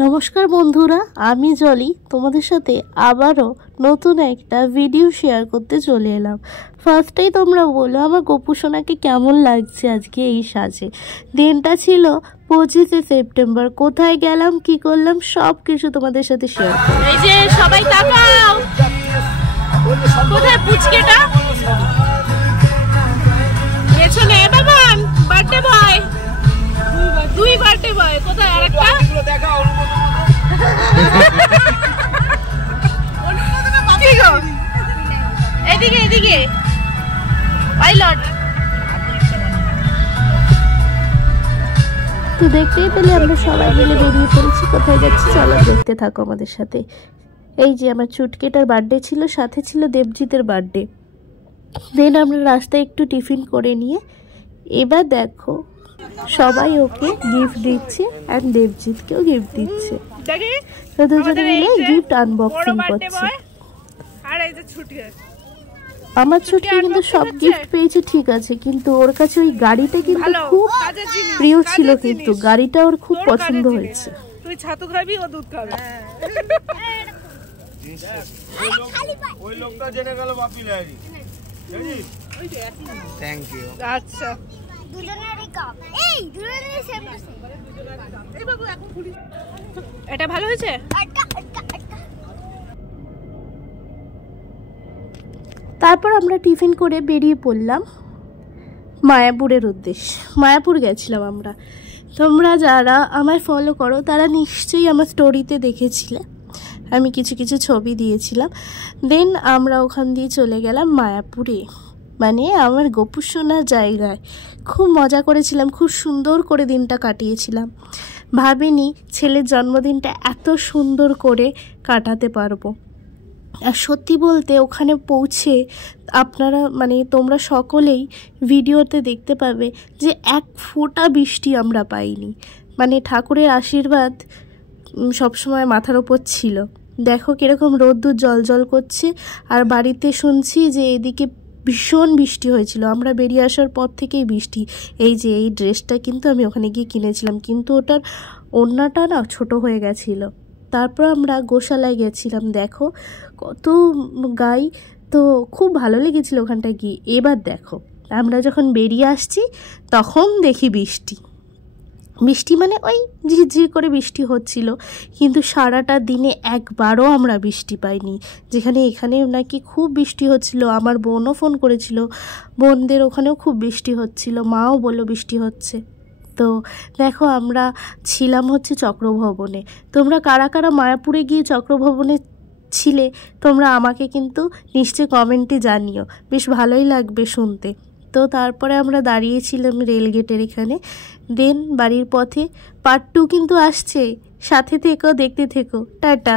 নমস্কার বন্ধুরা, আমি জলি তোমাদের সাথে আবারও নতুন একটা ভিডিও শেয়ার করতে চলে এলাম। ফার্স্টেই তোমরা বলো আমার গপু সোনাকে কেমন লাগছে আজকে এই সাজে। দিনটা ছিল 25শে সেপ্টেম্বর। কোথায় গেলাম, কি করলাম, সব কিছু তোমাদের সাথে শেয়ার করব। এই যে সবাই তাকাও, কোথায় পুচকেটা? পেছনে বাবান বার্থডে বয়, দুই বার্থডে বয়। কোথায় আরেকটা? দেখাও এদিকে এদিকে পাইলট। তো দেখতেই পেলে আমরা সবাই মিলে বেরিয়ে পড়েছি। কোথায় যাচ্ছি চলো দেখতে থাকো আমাদের সাথে। এই যে আমার চুটকেটার বার্থডে ছিল, সাথে ছিল দেবজিতের বার্থডে। দেন আমরা রাস্তায় একটু টিফিন করে নিয়ে এবার দেখো সবাই ওকে গিফট দিচ্ছে আর দেবজিৎকেও গিফট দিচ্ছে। তো দুজনে মিলে গিফট আনবক্সিং করছে। আমার ছুটকি কিন্তু সব গিফট পেয়েছে ঠিক আছে, কিন্তু ওর কাছে ওই গাড়িটা কিন্তু খুব প্রিয় ছিল, কিন্তু গাড়িটা ওর খুব পছন্দ হয়েছে। তুই ছাতু খাবি, ও দুধ খাবে। ওই লোকটা জেনে গেল বাপি লাইরি। Thank you. আচ্ছা দুজনেরই কাপ, এই দুজনেরই সেম টু সেম। এই বাবু এখন খুলি, এটা ভালো হয়েছে। তারপর আমরা টিফিন করে বেরিয়ে পড়লাম মায়াপুরের উদ্দেশ্যে। মায়াপুর গেছিলাম আমরা। তোমরা যারা আমায় ফলো করো তারা নিশ্চয়ই আমার স্টোরিতে দেখেছিলে, আমি কিছু কিছু ছবি দিয়েছিলাম। দেন আমরা ওখান দিয়ে চলে গেলাম মায়াপুরে, মানে আমার গপু সোনার জায়গায়। খুব মজা করেছিলাম, খুব সুন্দর করে দিনটা কাটিয়েছিলাম। ভাবিনি ছেলের জন্মদিনটা এত সুন্দর করে কাটাতে পারবো। আর সত্যি বলতে ওখানে পৌঁছে আপনারা মানে তোমরা সকলেই ভিডিওতে দেখতে পাবে যে এক ফোঁটা বৃষ্টি আমরা পাইনি। মানে ঠাকুরের আশীর্বাদ সবসময় মাথার ওপর ছিল। দেখো কীরকম রোদ্দুর জল করছে। আর বাড়িতে শুনছি যে এদিকে ভীষণ বৃষ্টি হয়েছিল। আমরা বেরিয়ে আসার পর থেকেই বৃষ্টি। এই যে এই ড্রেসটা কিন্তু আমি ওখানে গিয়ে কিনেছিলাম, কিন্তু ওটার ওড়নাটা না ছোট হয়ে গেছিলো। তারপর আমরা গোশালায় গেছিলাম। দেখো কত গাই, তো খুব ভালো লেগেছিল ওখানটায় গিয়ে। এবার দেখো আমরা যখন বেরিয়ে আসছি তখন দেখি বৃষ্টি মানে ওই ঝিরঝির করে বৃষ্টি হচ্ছিল, কিন্তু সারাটা দিনে একবারও আমরা বৃষ্টি পাইনি। যেখানে এখানে নাকি খুব বৃষ্টি হচ্ছিল, আমার বোনও ফোন করেছিল, বোনদের ওখানেও খুব বৃষ্টি হচ্ছিল, মাও বললো বৃষ্টি হচ্ছে। তো দেখো আমরা ছিলাম হচ্ছে চক্রভবনে। তোমরা কারা কারা মায়াপুরে গিয়ে চক্রভবনে ছিলে তোমরা আমাকে কিন্তু নিশ্চয়ই কমেন্টে জানিও, বেশ ভালোই লাগবে শুনতে। তো তারপরে আমরা দাঁড়িয়েছিলাম রেলগেটের এখানে। দেন বাড়ির পথে পার্ট 2 কিন্তু আসছে, সাথে থেকো, দেখতে থেকো। টাটা।